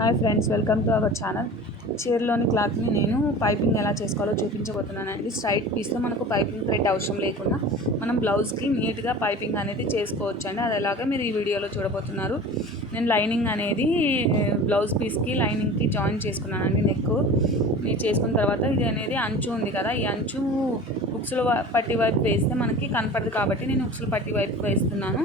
Hi friends, welcome to our channel. చీరలోని క్లాత్ని నేను piping ఎలా చేసుకోవాలో చూపించబోతున్నానండి. స్ట్రైట్ పీస్తో మనకు పైపింగ్ థ్రెడ్ అవసరం లేకుండా మనం బ్లౌజ్కి నీట్గా పైపింగ్ అనేది చేసుకోవచ్చు అండి. అది ఎలాగో మీరు ఈ వీడియోలో చూడబోతున్నారు. నేను లైనింగ్ అనేది బ్లౌజ్ పీస్కి లైనింగ్కి జాయిన్ చేసుకున్నానండి. నెక్ చేసుకున్న తర్వాత ఇది అనేది అంచు ఉంది కదా, ఈ అంచు ఉక్సుల పట్టి వైపు వేస్తే మనకి కనపడదు కాబట్టి నేను ఉక్సుల పట్టి వైపు వేస్తున్నాను.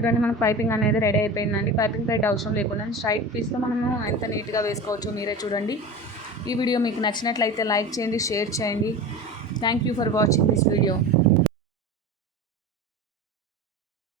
చూడండి, మనకు పైపింగ్ అనేది రెడీ అయిపోయిందండి. పైపింగ్ థ్రెడ్ అవసరం లేకుండా స్ట్రైట్ పీస్తో మనము ఎంత నీట్గా వేసుకోవచ్చో మీరే చూడండి. ఈ వీడియో మీకు నచ్చినట్లయితే లైక్ చేయండి, షేర్ చేయండి. Thank you for watching this video.